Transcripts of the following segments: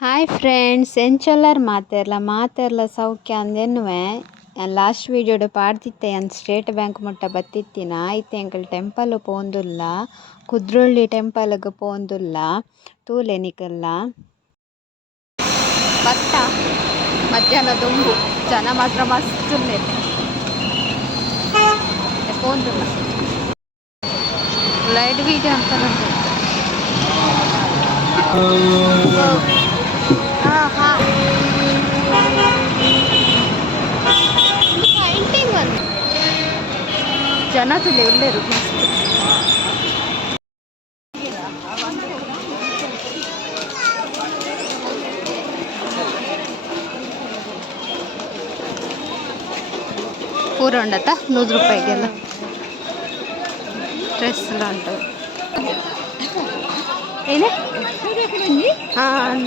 Hi friends ಎಂಚೊಲ್ಲರ್ ಮಾತೆರ್ಲ ಸೌಖ್ಯ ಅಂದೆನ್ನುವೆ last ವೀಡಿಯೋಡು ಪಾಡ್ದಿತ್ತೆ ಅಂದ್ ಸ್ಟೇಟ್ ಬ್ಯಾಂಕ್ ಮುಟ್ಟ ಬತ್ತಿತ್ತಿನ ಐತೆ ಎಂಕಲ್ ಟೆಂಪಲ್ ಪೋಂದುಲ್ಲ ಕುದ್ರೋಳಿ ಟೆಂಪಲ್ಗೆ ಪೋಂದುಲ್ಲ ತೂಲೆನಿಕಲ್ಲ ಬತ್ತ ಮಧ್ಯಾಹ್ನ ದುಂಬು ಜನ ಮಾತ್ರ ಮಸ್ತ್ ಉಂಡೆರ್ ಪೋಂದುಲ್ಲ ಲೈಟ್ ವೀಡಿಯೋ ಅಂತ ಜನ ತುಲೆ ಉಳ್ಳೇರು ಮಸ್ತ್ ಪೂರ ಉಂಡತ್ತ ₹100 ಡ್ರೆಸ್ ಎಲ್ಲ ಉಂಟು ಏನೇ ಹಾಂ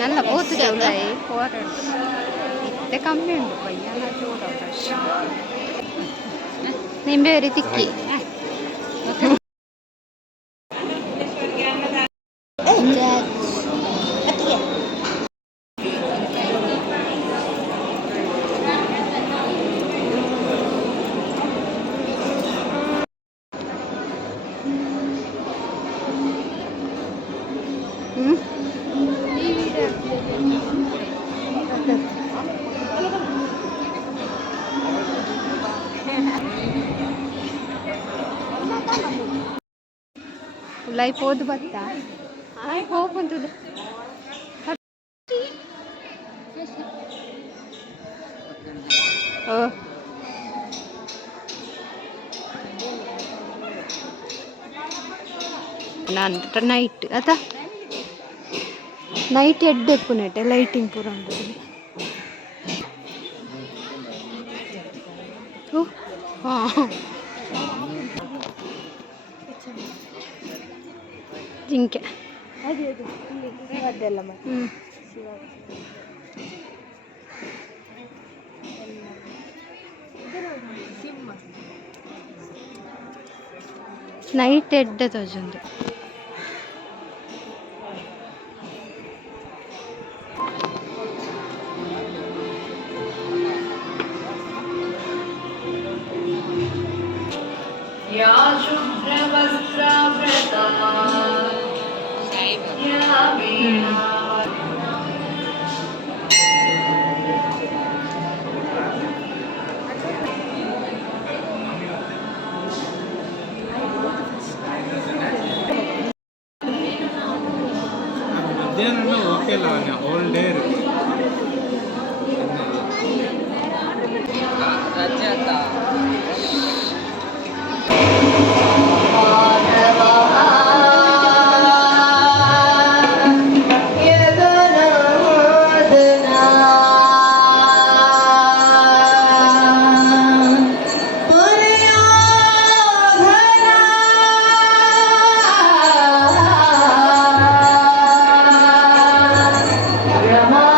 ಎಲ್ಲ ಬೋತ್ ಜೌಲಾಯಿ ಇತ್ತೆ ಕಮ್ಮಿ ಉಂಟು ಪಯ್ಯನ ಚೂಡ ಫ್ರೆಶ್ ನಿಂಬೆವರಿ ತಿಕ್ಕಿ ಲೈಫ್ ಓದು ಬತ್ತ ಹೋಗ್ಬಂತದ್ದು ನಾನು ನೈಟ್ ಅದ ನೈಟ್ ಎಡ್ಡೆ ಪುನೆಟೆ ಲೈಟಿಂಗ್ ಪೂರ ಉಂಟು ಹಾಂ ಜಿಂಕೆ ನೈಟ್ ಎಡ್ಡೆ ತೋಜುಂಡು या शुभ्रवस्त्रावृता या वीणा ಮಧ್ಯಾಹ್ನ ಓಕೆ ಅಲ್ಲ ಹೋಲ್ ಡೇ Rama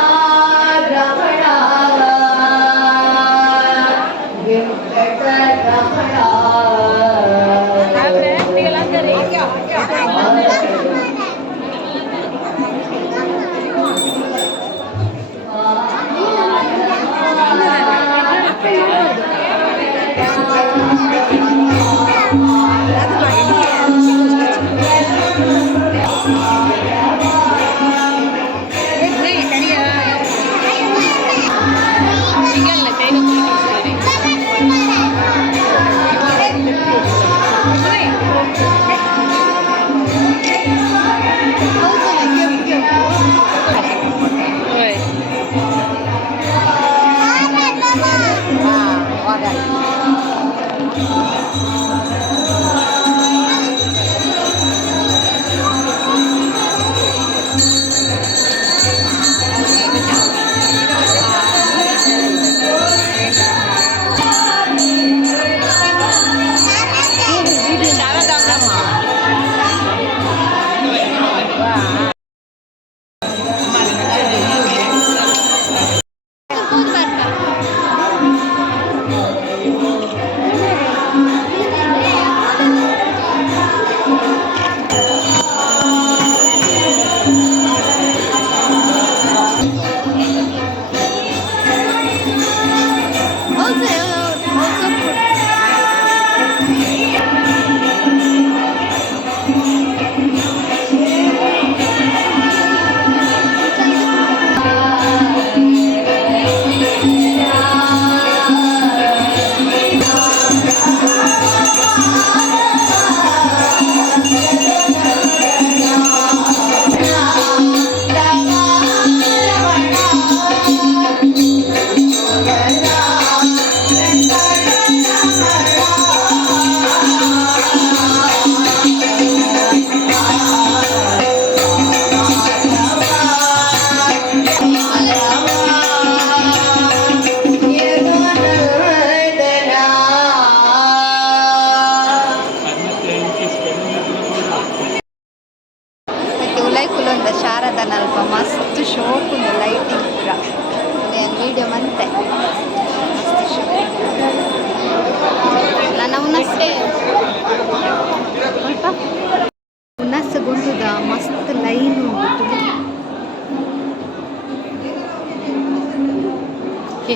ಮಸ್ತ್ ಲೈನ್ ಉಂಟು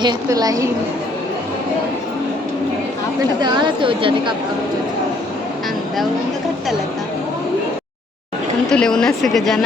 ಏತು ಲೈನ್ ಅಂದ ಒಂದು ಕತ್ತಲತ್ತ ಅಂತಲೇ ಉನಸಿಗ ಜನ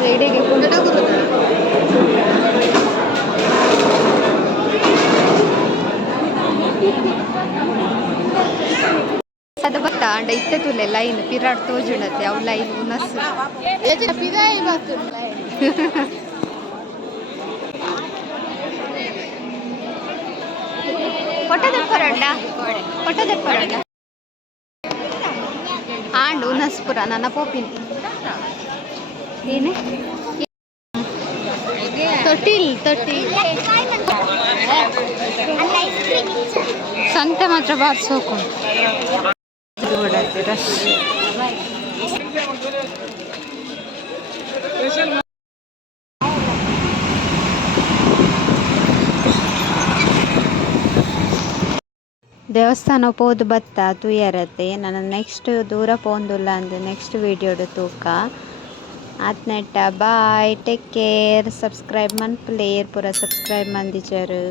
ರೆಡಿಗೆ ಅದು ಬತ್ತಾ ಅಂಡ ಇತ್ತೆ ತುಲೆ ಲೈನ್ ಪಿರಾಡ್ ತೋಜುಂಡತೆ ಅವು ಲೈನ್ ಉನಸ್ ಕೊಟ್ಟದೆಪ್ಪರಂಡ ಆಂಡ್ ಉನಸ್ಪುರ ನನ್ನ ಪೋಪಿನ್ ಏನೇ ತೊಟ್ಟಿಲ್ ಸಂತೆ ಮಾತ್ರ ಬಾರ್ಸೋಕು ರಶ್ ದೇವಸ್ಥಾನ ಪೋದು ಬತ್ತ ತೂಯರತ್ತೆ ನನ್ನ ನೆಕ್ಸ್ಟ್ ದೂರ ಪೋಂದುಲ್ಲ ಅಂದು ನೆಕ್ಸ್ಟ್ ವಿಡಿಯೋಡು ತೂಕ ಆತ್ನೆಟ್ಟ ಬಾಯ್ ಟೇಕ್ ಕೇರ್ ಸಬ್ಸ್ಕ್ರೈಬ್ ಮನ್ಪುಲೇರ್ ಪೂರ ಸಬ್ಸ್ಕ್ರೈಬ್ ಮಂದಿಜರು.